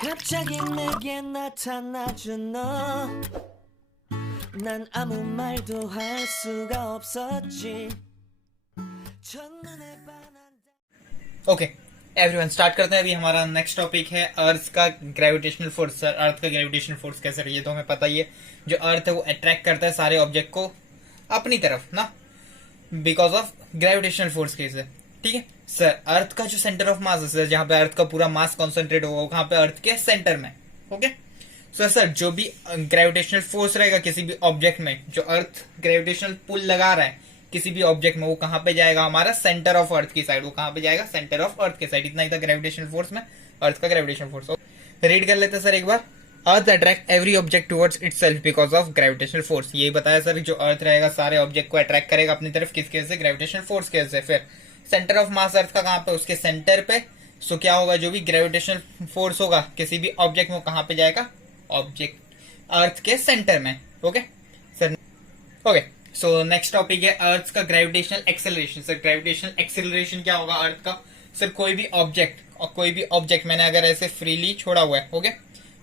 갑자기 내게 나타나준 너 난 아무 말도 할 수가 없었지 첫눈에 반한 okay everyone start करते हैं। अभी हमारा नेक्स्ट टॉपिक है अर्थ का ग्रेविटेशनल फोर्स। सर अर्थ का ग्रेविटेशनल फोर्स कैसे रही है तो हमें पता ही है। जो अर्थ है वो अट्रैक्ट करता है सारे ऑब्जेक्ट को अपनी तरफ ना, बिकॉज ऑफ ग्रेविटेशनल फोर्स के से। ठीक है सर, अर्थ का जो सेंटर ऑफ मास है सर, जहां पे अर्थ का पूरा मास कॉन्सेंट्रेट होगा वहां पे अर्थ के सेंटर में। ओके सर जो भी ग्रेविटेशनल फोर्स रहेगा किसी भी ऑब्जेक्ट में, जो अर्थ ग्रेविटेशनल पुल लगा रहा है किसी भी ऑब्जेक्ट में, वो कहां पे जाएगा? हमारा सेंटर ऑफ अर्थ की साइड। वो कहां पे जाएगा? सेंटर ऑफ अर्थ के साइड। इतना ही था ग्रेविटेशनल फोर्स में, अर्थ का ग्रेविटेशनल फोर्स। रीड कर लेते हैं सर एक बार। Earth attract every object towards itself because of gravitational force. यही बताया सर, जो अर्थ रहेगा सारे ऑब्जेक्ट को अट्रैक्ट करेगा अपनी तरफ, किसके वजह से? ग्रेविटेशनल फोर्स के वजह से। फिर सेंटर ऑफ मास अर्थ का कहां पे? उसके सेंटर पे। सो क्या होगा? जो भी ग्रेविटेशनल फोर्स होगा किसी भी ऑब्जेक्ट में, कहां पे जाएगा? ऑब्जेक्ट अर्थ के सेंटर में। Okay sir, okay so next topic है अर्थ का gravitational acceleration. Sir gravitational acceleration क्या होगा अर्थ का? सर कोई भी ऑब्जेक्ट मैंने अगर ऐसे फ्रीली छोड़ा हुआ है, ओके,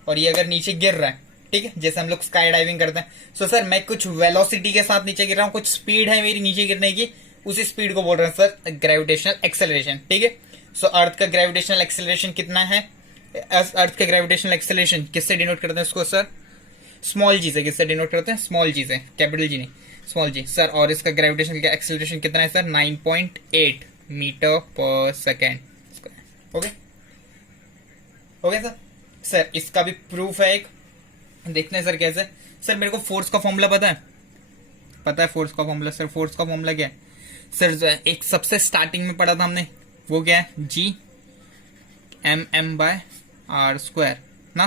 और ये अगर नीचे गिर रहा है, ठीक है, जैसे हम लोग स्काई डाइविंग करते हैं। सो सर मैं कुछ वेलोसिटी के साथ नीचे गिर रहा हूँ, कुछ स्पीड है मेरी नीचे गिरने की, उसी स्पीड को बोल रहे हैं सर ग्रेविटेशनल एक्सेलरेशन। ठीक है, सो अर्थ का ग्रेविटेशनल एक्सेलरेशन कितना है? अर्थ का ग्रेविटेशनल एक्सेलरेशन किससे डिनोट करते हैं उसको सर? स्मॉल जी से। किससे डिनोट करते हैं? स्मॉल जी से, कैपिटल जी नहीं, स्मॉल जी सर। और इसका ग्रेविटेशनल का एक्सेलरेशन कितना है सर? 9.8 मीटर पर second. Okay okay sir. Sir इसका भी प्रूफ है एक, देखते हैं सर कैसे। सर मेरे को फोर्स का फॉर्मूला पता है? पता है फोर्स का फॉर्मूला? सर फोर्स का फॉर्मूला क्या है सर? एक सबसे स्टार्टिंग में पढ़ा था हमने, वो क्या है? G M by R square ना,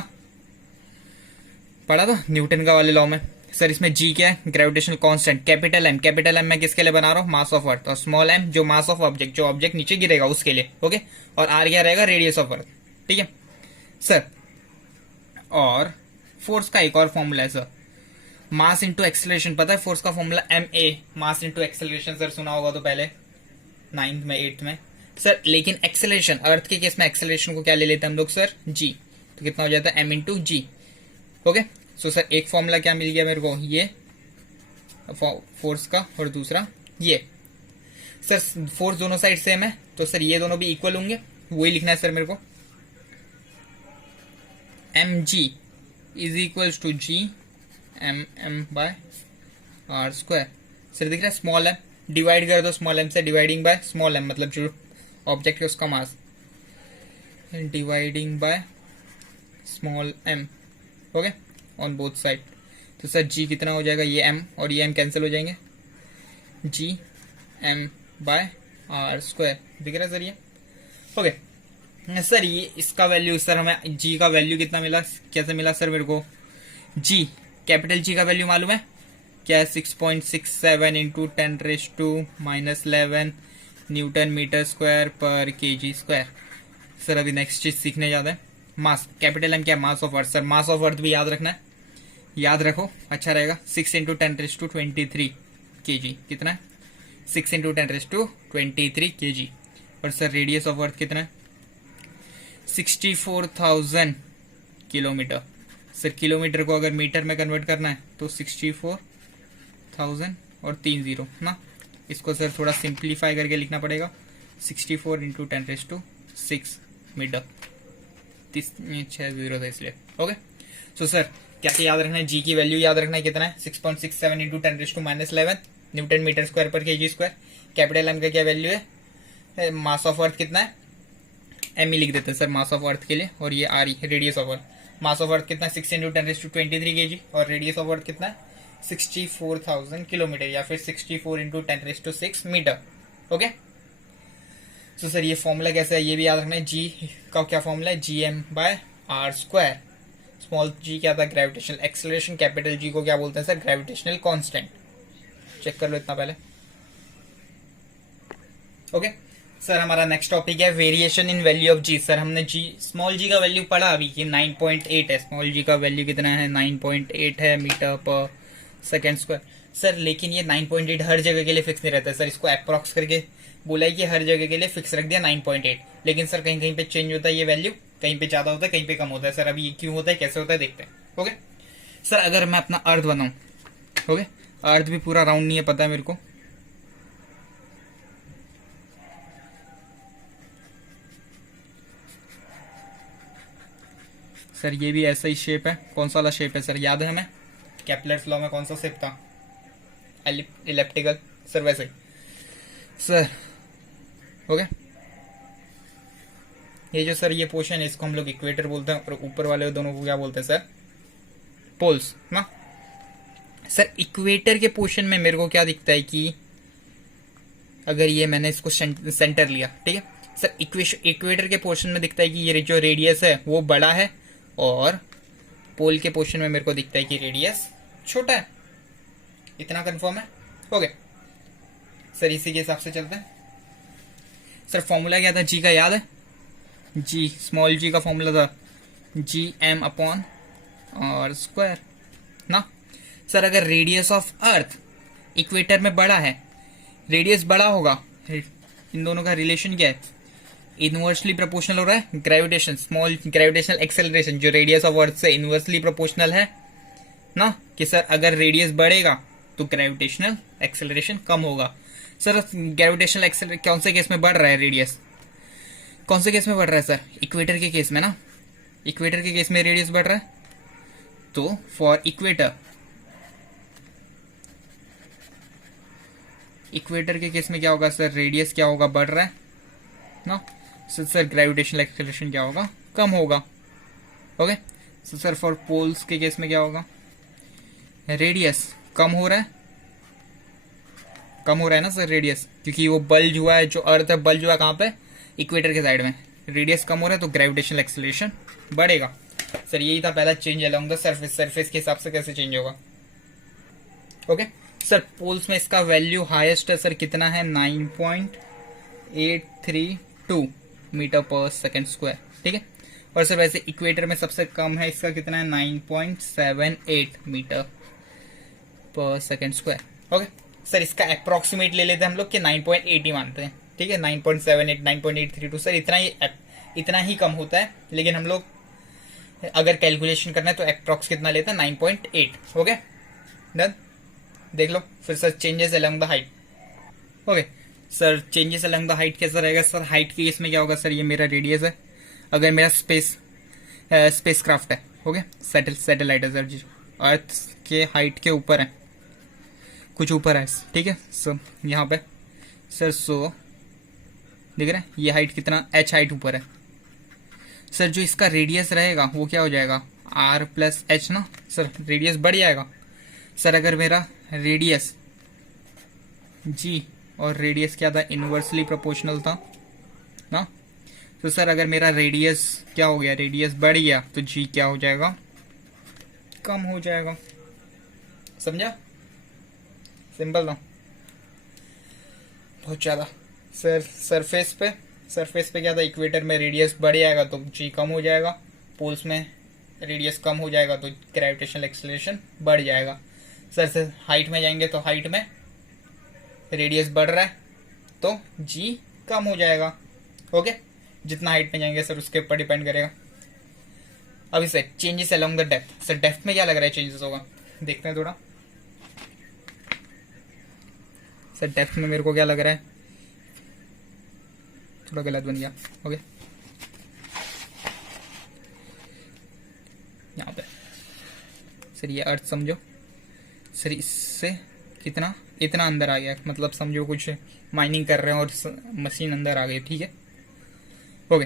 पढ़ा था न्यूटन का वाले लॉ में। सर इसमें जी क्या है? Gravitational constant. कैपिटल एम मैं किसके लिए बना रहा हूँ? मास ऑफ अर्थ। और स्मॉल एम जो मास ऑफ ऑब्जेक्ट, जो ऑब्जेक्ट नीचे गिरेगा उसके लिए। ओके, और आर क्या रहेगा? रेडियस ऑफ अर्थ। ठीक है सर, और फोर्स का एक और फॉर्मूला है सर, मास इंटू एक्सेलरेशन। पता है फोर्स का formula? M A, mass into acceleration. Sir सुना होगा तो पहले 9th में 8th में सर। लेकिन एक्सेलरेशन, अर्थ के केस में एक्सेलरेशन को क्या ले लेते हैं हम लोग सर? जी। तो कितना हो जाता है? एम इंटू जी। ओके सो सर एक फॉर्मूला क्या मिल गया मेरे को? ये फोर्स का, और दूसरा ये। सर फोर्स दोनों साइड सेम है तो सर ये दोनों भी इक्वल होंगे, वही लिखना है सर मेरे को। M G is equal to G M by R square. Sir दिख रहा है? स्मॉल एम डिवाइड कर दो स्मॉल एम से, डिवाइडिंग बाय स्मॉल एम, मतलब जो ऑब्जेक्ट है उसका mass, dividing by small M. Okay on both side. तो सर जी कितना हो जाएगा? ये एम और ये एम कैंसिल हो जाएंगे, G M by R square. दिख रहा है सर ये? ओके सर ये इसका वैल्यू सर, हमें जी का वैल्यू कितना मिला? कैसे मिला सर मेरे को? जी कैपिटल जी का वैल्यू मालूम है क्या है? 6.67 इंटू 10⁻⁻11 न्यूटन मीटर स्क्वायर पर केजी स्क्वायर। सर अभी नेक्स्ट चीज सीखने जाते हैं। मास, कैपिटल एम क्या? मास of earth. Sir mass of अर्थ भी याद रखना है, याद रखो अच्छा रहेगा। 6 इंटू 10⁻23 kg। कितना है? 6 इंटू 10⁻23 kg। और सर रेडियस ऑफ अर्थ कितना है? 64,000 किलोमीटर। सर किलोमीटर को अगर मीटर में कन्वर्ट करना है तो 64,000 और 3 जीरो ना, इसको सर थोड़ा सिंप्लीफाई करके लिखना पड़ेगा। 64 इंटू 10⁻6 मीटर। 6 जीरो था इसलिए। ओके सो सर क्या याद रखना है? जी की वैल्यू याद रखना है कितना है? 6.67 इंटू 10⁻11 न्यूटन मीटर स्क्वायर पर केजी स्क्वायर। कैपिटल एम का क्या वैल्यू है? मास ऑफ अर्थ कितना है? एम ही लिख देते हैं सर मास ऑफ अर्थ के लिए, और ये R radius of earth. Mass of earth कितना है? 6 इंटू 10⁻23 kg। और रेडियस ऑफ अर्थ कितना है? 64,000 किलोमीटर, या फिर 64 इंटू 10⁻6 मीटर। ओके तो सर ये फॉर्मूला कैसा है ये भी याद रखना है। जी का क्या फॉर्मूला है? G M by R square. Small G क्या था? Gravitational acceleration. कैपिटल जी को क्या बोलते हैं सर? Gravitational constant. चेक कर लो इतना पहले। ओके सर हमारा नेक्स्ट टॉपिक है variation in value of G. Sir हमने जी, स्मॉल जी का वैल्यू पढ़ा अभी कि 9.8 है। स्मॉल जी का वैल्यू कितना है? 9.8 है मीटर पर सेकेंड स्क्वायर। सर लेकिन ये 9.8 हर जगह के लिए फिक्स नहीं रहता है सर, इसको अप्रॉक्स करके बोला है कि हर जगह के लिए फिक्स रख दिया 9.8, लेकिन सर कहीं कहीं पे चेंज होता है ये वैल्यू। कहीं पे ज्यादा होता है, कहीं पे कम होता है। सर अभी ये क्यों होता है, कैसे होता है, देखते हैं। ओके सर, अगर मैं अपना अर्थ बनाऊं, ओके, अर्थ भी पूरा राउंड नहीं है, पता है मेरे को। सर ये भी ऐसा ही शेप है। कौन सा वाला शेप है सर, याद है हमें केपलर्स लॉ में कौन सा शेप था, इलेप्टिकल। सर वैसे ही सर, ओके। ये जो सर ये पोर्शन है इसको हम लोग इक्वेटर बोलते हैं, और ऊपर वाले दोनों को क्या बोलते हैं सर, पोल्स ना। सर इक्वेटर के पोर्शन में मेरे को क्या दिखता है कि अगर ये मैंने इसको सेंटर लिया, ठीक है सर, इक्वेटर के पोर्शन में दिखता है कि ये जो रेडियस है वो बड़ा है, और पोल के पोर्शन में मेरे को दिखता है कि रेडियस छोटा है। इतना कंफर्म है। ओके सर, इसी के हिसाब से चलते हैं। सर फॉर्मूला क्या था जी का, याद है? जी, स्मॉल जी का फॉर्मूला था GM अपॉन और स्क्वायर ना। सर अगर रेडियस ऑफ अर्थ इक्वेटर में बड़ा है, रेडियस बड़ा होगा, इन दोनों का रिलेशन क्या है, इनवर्सली प्रोपोर्शनल हो रहा है। ग्रेविटेशन, स्मॉल ग्रेविटेशनल एक्सेलरेशन जो रेडियस ऑफ अर्थ से इनवर्सली प्रोपोर्शनल है ना, कि सर अगर रेडियस बढ़ेगा तो ग्रेविटेशनल एक्सेलरेशन कम होगा। सर ग्रेविटेशनल एक्सेलरेशन कौन से केस में बढ़ रहा है, रेडियस कौन से केस में बढ़ रहा है सर, इक्वेटर के केस में ना। इक्वेटर के केस में रेडियस बढ़ रहा है, तो फॉर इक्वेटर, इक्वेटर के केस में क्या होगा सर, रेडियस क्या होगा, बढ़ रहा है ना। सर ग्रेविटेशनल एक्सेलरेशन क्या होगा, कम होगा। ओके सर फॉर पोल्स के केस में क्या होगा, रेडियस कम हो रहा है, कम हो रहा है ना सर रेडियस, क्योंकि वो बल्ज हुआ है, जो अर्थ है बल्ज हुआ है कहाँ पे, इक्वेटर के साइड में। रेडियस कम हो रहा है तो ग्रेविटेशनल एक्सेलरेशन बढ़ेगा। सर यही था पहला change along the surface. Surface के हिसाब से कैसे चेंज होगा। ओके सर पोल्स में इसका वैल्यू हाईएस्ट है सर, कितना है, 9.832 मीटर पर सेकेंड स्क्वायर, ठीक है। और सर वैसे इक्वेटर में सबसे कम है, इसका कितना है, 9.78 मीटर पर सेकेंड स्क्वायर। ओके सर इसका अप्रोक्सीमेट ले लेते हैं हम लोग कि 9.80 मानते हैं, ठीक है। 9.78, 9.832 सर इतना ही कम होता है, लेकिन हम लोग अगर कैलकुलेशन करना है तो अप्रोक्स कितना लेते हैं, 9.8। ओके डन, देख लो। फिर sir changes along the height. Okay sir changes along the height कैसा रहेगा सर, हाइट के इसमें क्या होगा सर, ये मेरा रेडियस है, अगर मेरा स्पेस क्राफ्ट है, ओके, सैटेलाइट है सर जी, अर्थ के हाइट के ऊपर है, कुछ ऊपर है, ठीक है। सो यहाँ पे सर सो देख रहे हैं ये हाइट कितना, h हाइट ऊपर है सर। जो इसका रेडियस रहेगा वो क्या हो जाएगा, r प्लस एच ना सर, रेडियस बढ़ जाएगा सर। अगर मेरा रेडियस g और रेडियस क्या था, इनवर्सली प्रोपोर्शनल था ना, तो सर अगर मेरा रेडियस क्या हो गया, रेडियस बढ़ गया तो g क्या हो जाएगा, कम हो जाएगा। समझा, सिंपल था बहुत ज्यादा। सर सरफेस पे क्या था, इक्वेटर में रेडियस बढ़ जाएगा तो जी कम हो जाएगा, पोल्स में रेडियस कम हो जाएगा तो ग्रेविटेशनल एक्सेलरेशन बढ़ जाएगा। सर से हाइट में जाएंगे तो हाइट में रेडियस बढ़ रहा है तो जी कम हो जाएगा। ओके जितना हाइट में जाएंगे सर उसके ऊपर डिपेंड करेगा। अभी sir changes along the depth. Sir depth में क्या लग रहा है चेंजेस होगा, देखते हैं थोड़ा। सर डेप्थ में मेरे को क्या लग रहा है, थोड़ा गलत बन गया। ओके यहाँ पे सर ये अर्थ समझो सर, इससे कितना इतना अंदर आ गया, मतलब समझो कुछ माइनिंग कर रहे हैं और मशीन अंदर आ गई, ठीक है। ओके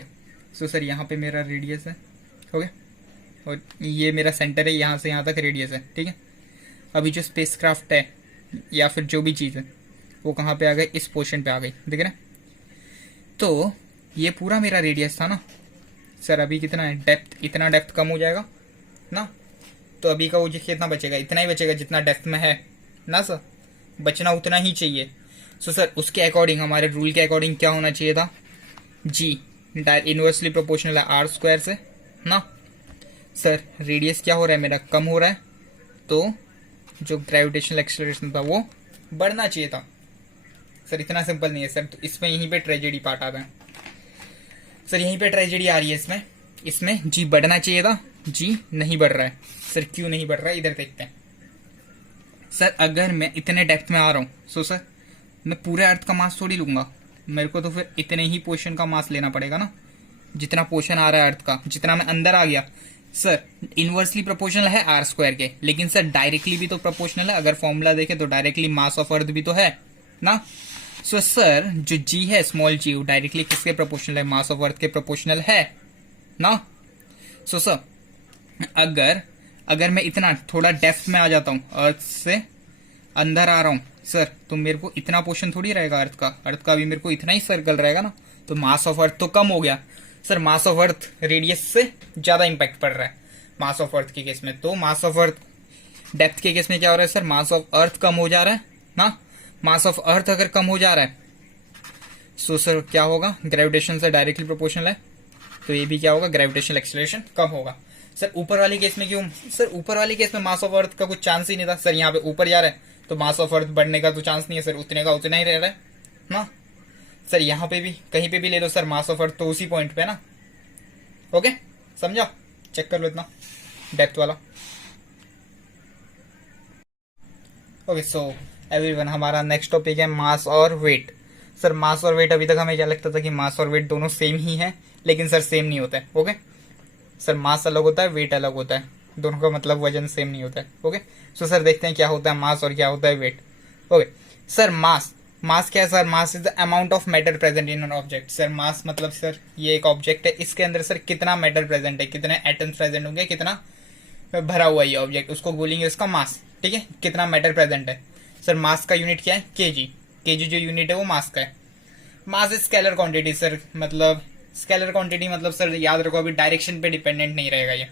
सो सर यहाँ पे मेरा रेडियस है, ओके, और ये मेरा सेंटर है, यहाँ से यहाँ तक रेडियस है, ठीक है। अभी जो स्पेस क्राफ्ट है या फिर जो भी चीज़ है वो कहाँ पे आ गई, इस पोर्शन पे आ गई, देख रहे हैं। तो ये पूरा मेरा रेडियस था ना सर, अभी कितना है, डेप्थ, इतना डेप्थ कम हो जाएगा ना, तो अभी का वो कितना बचेगा, इतना ही बचेगा जितना डेप्थ में है ना सर, बचना उतना ही चाहिए। सो सर उसके अकॉर्डिंग, हमारे रूल के अकॉर्डिंग क्या होना चाहिए था, जी इनवर्सली प्रोपोर्शनल है आर स्क्वायर से ना। सर रेडियस क्या हो रहा है मेरा, कम हो रहा है, तो जो ग्रेविटेशनल एक्सेलरेशन था वो बढ़ना चाहिए था। सर इतना सिंपल नहीं है सर, तो इसमें यहीं पे ट्रेजेडी पार्ट आता है सर, यहीं पे ट्रेजेडी आ रही है इसमें। इसमें जी बढ़ना चाहिए था, जी नहीं बढ़ रहा है। सर क्यों नहीं बढ़ रहा है, इधर देखते हैं। सर अगर मैं इतने डेप्थ में आ रहा हूँ सो सर मैं पूरे अर्थ का मास थोड़ी लूंगा, मेरे को तो फिर इतने ही पोर्शन का मास लेना पड़ेगा ना, जितना पोर्शन आ रहा है अर्थ का, जितना मैं अंदर आ गया। सर इनवर्सली प्रोपोर्शनल है आर स्क्वायर के, लेकिन सर डायरेक्टली भी तो प्रोपोर्शनल है। अगर फॉर्मूला देखे तो डायरेक्टली मास ऑफ अर्थ भी तो है ना। सो सर जो जी है स्मॉल जी, वो डायरेक्टली किसके प्रोपोर्शनल है, मास ऑफ अर्थ के प्रोपोर्शनल है ना। सो सर अगर मैं इतना थोड़ा डेप्थ में आ जाता हूँ, अर्थ से अंदर आ रहा हूँ सर, तो मेरे को इतना पोर्शन थोड़ी रहेगा अर्थ का भी मेरे को इतना ही सर्कल रहेगा ना, तो मास ऑफ अर्थ तो कम हो गया। Sir mass of earth radius से ज्यादा इंपैक्ट पड़ रहा है मास ऑफ अर्थ के केस में, तो मास ऑफ अर्थ डेप्थ के केस में क्या हो रहा है सर, मास ऑफ अर्थ कम हो जा रहा है ना। मास ऑफ अर्थ अगर कम हो जा रहा है सो सर क्या होगा, ग्रेविटेशन से डायरेक्टली प्रोपोर्शनल है, तो ये भी क्या होगा, ग्रेविटेशनल एक्सेलरेशन कम होगा। सर ऊपर वाले केस में क्यों, सर ऊपर वाले केस में मास ऑफ अर्थ का कुछ चांस ही नहीं था। सर यहाँ पे ऊपर जा रहा है तो मास ऑफ अर्थ बढ़ने का तो चांस नहीं है सर, उतने का उतना ही रह रहा है ना। सर यहाँ पे भी कहीं पे भी ले लो सर, मास ऑफ अर्थ तो उसी पॉइंट पे ना। ओके समझा, चेक कर लो इतना डेप्थ वाला। ओके सो एवरीवन, हमारा नेक्स्ट टॉपिक है मास और वेट। सर मास और वेट, अभी तक हमें क्या लगता था कि मास और वेट दोनों सेम ही है, लेकिन सर सेम नहीं होता है। ओके सर मास अलग होता है, वेट अलग होता है, दोनों का मतलब वजन सेम नहीं होता है। ओके सो सर देखते हैं क्या होता है मास और क्या होता है वेट। ओके सर मास क्या है sir, mass is the amount of matter present in an object. Sir mass मतलब सर ये एक ऑब्जेक्ट है, इसके अंदर सर कितना मैटर प्रेजेंट है, कितने एटम्स प्रेजेंट होंगे, कितना भरा हुआ ये ऑब्जेक्ट, उसको बोलेंगे इसका मास। ठीक है, कितना मैटर प्रेजेंट है। सर मास का यूनिट क्या है, केजी। केजी जो यूनिट है वो मास का है। Mass is scalar quantity sir, मतलब स्केलर क्वांटिटी मतलब सर याद रखो अभी डायरेक्शन पे डिपेंडेंट नहीं रहेगा ये।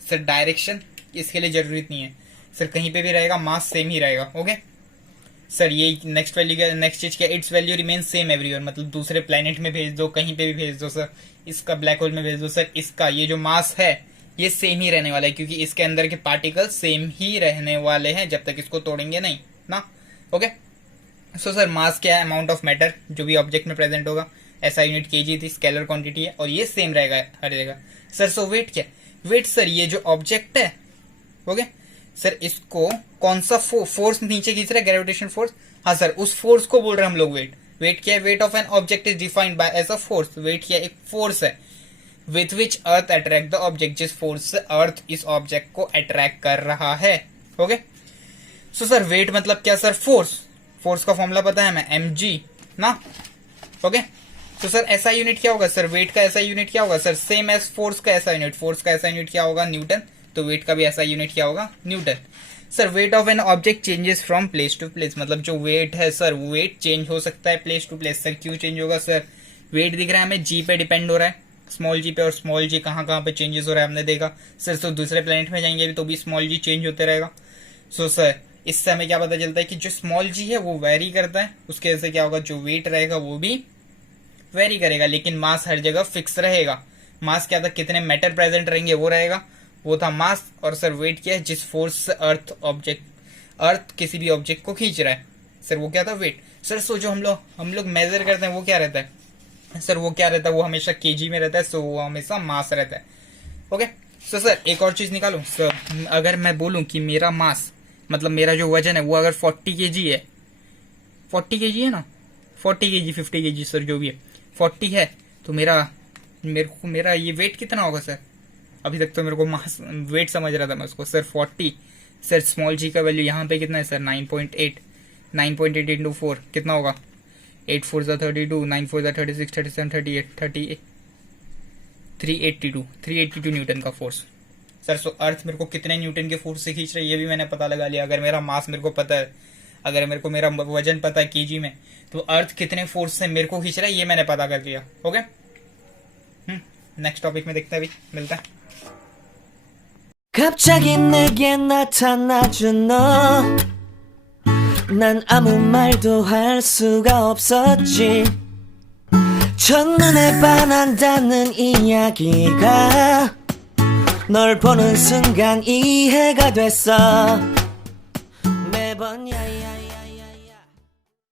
सर डायरेक्शन इसके लिए जरूरत नहीं है सर, कहीं पे भी रहेगा मास सेम ही रहेगा। ओके सर ये नेक्स्ट वैल्यू क्या, नेक्स्ट चीज क्या, it's value remain same everywhere, मतलब दूसरे प्लेनेट में भेज दो, कहीं पे भी भेज दो सर, इसका ब्लैक होल में भेज दो सर, इसका ये जो मास है ये सेम ही रहने वाला है, क्योंकि इसके अंदर के पार्टिकल सेम ही रहने वाले हैं जब तक इसको तोड़ेंगे नहीं ना। ओके सो सर मास क्या है, अमाउंट ऑफ मैटर जो भी ऑब्जेक्ट में प्रेजेंट होगा, ऐसा यूनिट केजी थी, स्केलर क्वांटिटी है और ये सेम रहेगा हर जगह। सर सो वेट क्या, वेट सर ये जो ऑब्जेक्ट है, ओके सर इसको कौन सा फोर्स नीचे खींच रहा है, ग्रेविटेशन फोर्स। हाँ सर उस फोर्स को बोल रहे हैं हम लोग वेट। वेट क्या है, weight of an object is defined by as a force. Weight क्या एक फोर्स है with which earth attract the object, जिस फोर्स से अर्थ इस ऑब्जेक्ट को अट्रैक्ट कर रहा है। ओके सो सर वेट मतलब क्या सर, फोर्स का फॉर्मूला पता है हमें, mg ना। ओके तो सर ऐसा यूनिट क्या होगा सर, वेट का ऐसा यूनिट क्या होगा सर, सेम एज फोर्स का ऐसा यूनिट। फोर्स का ऐसा यूनिट क्या होगा, न्यूटन, तो वेट का भी ऐसा यूनिट क्या होगा, Newton. Sir weight of an object changes from place to place, मतलब जो वेट है सर वेट चेंज हो सकता है प्लेस टू प्लेस। सर क्यों चेंज होगा सर, वेट दिख रहा है हमें जी पे डिपेंड हो रहा है, स्मॉल जी पे, और स्मॉल जी कहाँ कहाँ पे चेंजेस हो रहा है हमने देखा सर। तो दूसरे प्लेनेट में जाएंगे तो भी स्मॉल जी चेंज होते रहेगा। सो सर इससे हमें क्या पता चलता है कि जो स्मॉल जी है वो वेरी करता है, उसके वजह से क्या होगा, जो वेट रहेगा वो भी वेरी करेगा, लेकिन मास हर जगह फिक्स रहेगा। मास क्या था, कितने मैटर प्रेजेंट रहेंगे वो रहेगा, वो था मास। और सर वेट क्या है, जिस फोर्स से अर्थ किसी भी ऑब्जेक्ट को खींच रहा है सर वो क्या था, वेट। सर सो जो हम लोग मेजर करते हैं वो क्या रहता है सर, वो क्या रहता है, वो हमेशा केजी में रहता है, सो वो हमेशा मास रहता है। ओके सो सर एक और चीज निकालूं सर, अगर मैं बोलूं कि मेरा मास मतलब मेरा जो वजन है वो अगर 40 kg है, 40 kg है ना, 40 kg 50 kg सर जो भी है 40 है, तो मेरा ये वेट कितना होगा सर। अभी तक तो मेरे को मास वेट समझ रहा था मैं उसको सर 40। सर स्मॉल जी का वैल्यू यहाँ पे कितना है सर, 9.8 इंटू 4 कितना होगा, 8 4 32, 9 4 36, 37, 38, 382 न्यूटन का फोर्स। सर सो अर्थ मेरे को कितने न्यूटन के फोर्स से खींच रहा है ये भी मैंने पता लगा लिया। अगर मेरा मास मेरे को पता है, अगर मेरे को मेरा वजन पता है केजी में, तो अर्थ कितने फोर्स से मेरे को खींच रहा है ये मैंने पता कर लिया। ओके नेक्स्ट टॉपिक में देखते हैं, अभी मिलता है। 갑자기 내게 나타나준 너, 난 아무 말도 할 수가 없었지. 첫눈에 반한다는 이야기가 널 보는 순간 이해가 됐어.